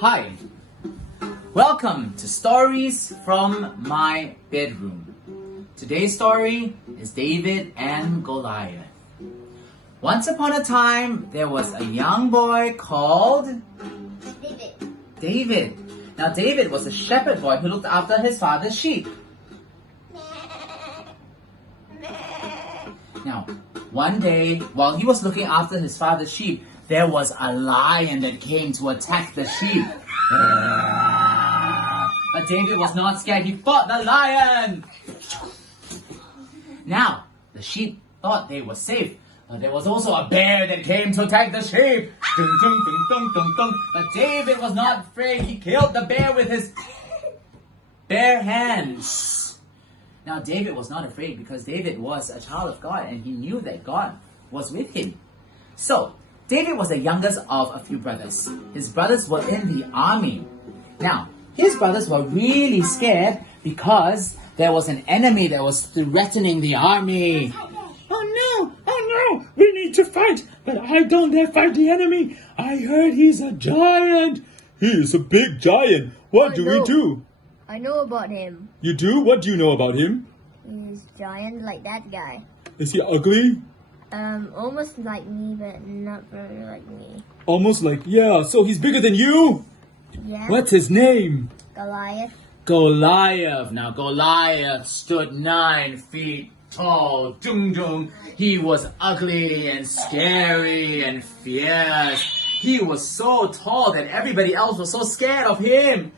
Hi, welcome to Stories from My Bedroom. Today's story is David and Goliath. Once upon a time, there was a young boy called David. Now, David was a shepherd boy who looked after his father's sheep. Now, one day, while he was looking after his father's sheep, there was a lion that came to attack the sheep. But David was not scared. He fought the lion. Now, the sheep thought they were safe. But there was also a bear that came to attack the sheep. Dun, dun, dun, dun, dun, dun. But David was not afraid. He killed the bear with his bare hands. Now, David was not afraid because David was a child of God and he knew that God was with him. So, David was the youngest of a few brothers. His brothers were in the army. Now, his brothers were really scared because there was an enemy that was threatening the army. Oh no, we need to fight, but I don't dare fight the enemy. I heard he's a giant. He is a big giant. What do we do? I know about him. You do? What do you know about him? He's giant like that guy. Is he ugly? Almost like me, but not very like me. Almost like, yeah, so he's bigger than you? Yeah. What's his name? Goliath. Goliath. Now, Goliath stood 9 feet tall. Dung dung. He was ugly and scary and fierce. He was so tall that everybody else was so scared of him.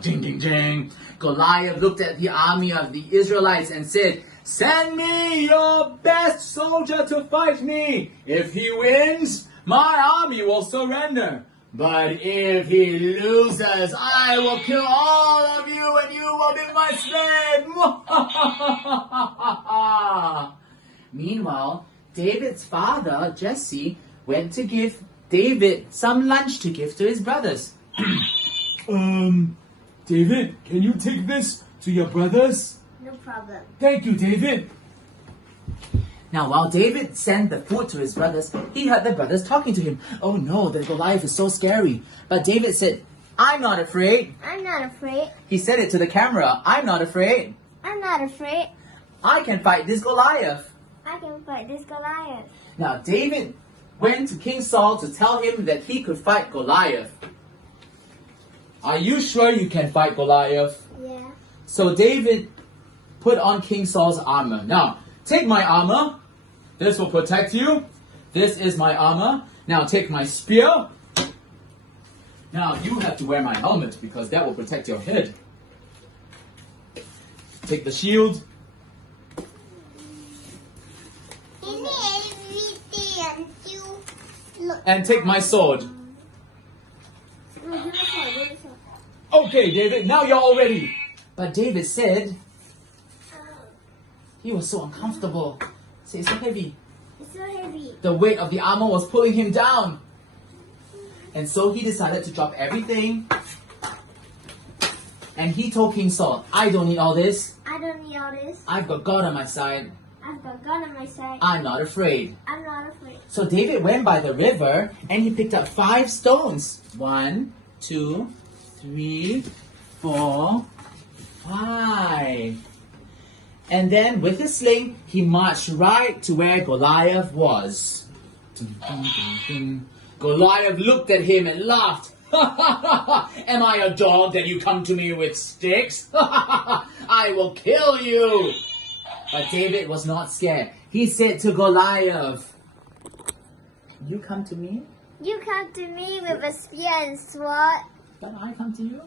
Ding ding ding. Goliath looked at the army of the Israelites and said, "Send me your best soldier to fight me. If he wins, my army will surrender. But if he loses, I will kill all of you and you will be my slave." Meanwhile, David's father, Jesse, went to give David some lunch to give to his brothers. David, can you take this to your brothers? No problem. Thank you, David. Now, while David sent the food to his brothers, he heard the brothers talking to him. "Oh no, the Goliath is so scary." But David said, "I'm not afraid." I'm not afraid. He said it to the camera. "I'm not afraid. I'm not afraid. I can fight this Goliath." I can fight this Goliath. Now, David went to King Saul to tell him that he could fight Goliath. "Are you sure you can fight Goliath?" Yeah. So David put on King Saul's armor. "Now, take my armor. This will protect you. This is my armor. Now take my spear. Now you have to wear my helmet because that will protect your head. Take the shield. And take my sword." "Okay, David, now you're all ready." But David said he was so uncomfortable. Say, "It's so heavy." It's so heavy. The weight of the armor was pulling him down. And so he decided to drop everything. And he told King Saul, "I don't need all this. I don't need all this. I've got God on my side. I've got God on my side. I'm not afraid." I'm not afraid. So David went by the river and he picked up 5 stones. 1, 2, 3, 4, 5. And then with his sling, he marched right to where Goliath was. Dun, dun, dun, dun. Goliath looked at him and laughed. "Am I a dog that you come to me with sticks? I will kill you." But David was not scared. He said to Goliath, "You come to me, You come to me with a spear and sword, but I come to you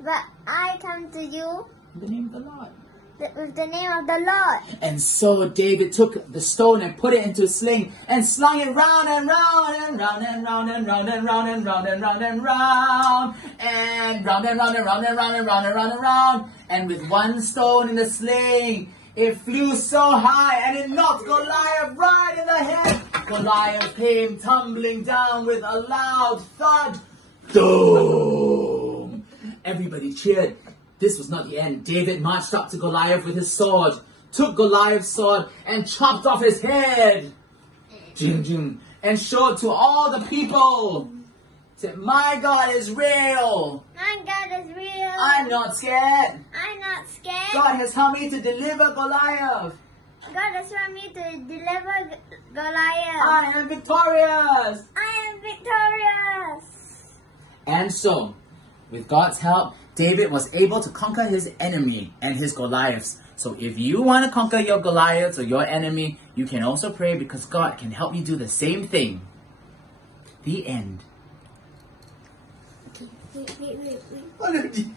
but I come to you in the name of the Lord." with the name of the Lord. And so David took the stone and put it into a sling and slung it round and round and round and round and round and round and round and round and round and round and round and round and round and round and round and round. And with one stone in the sling, it flew so high and it knocked Goliath right in the head. Goliath came tumbling down with a loud thud. Boom! Everybody cheered. This was not the end. David marched up to Goliath with his sword, took Goliath's sword, and chopped off his head. Jing, jing, and showed to all the people, Say, my God is real. My God is real. I'm not scared. I'm not scared. God has helped me to deliver Goliath. God has helped me to deliver Goliath. I am victorious. I am victorious. And so, with God's help, David was able to conquer his enemy and his Goliaths. So if you want to conquer your Goliaths or your enemy, you can also pray because God can help you do the same thing. The end. Wait. What did you-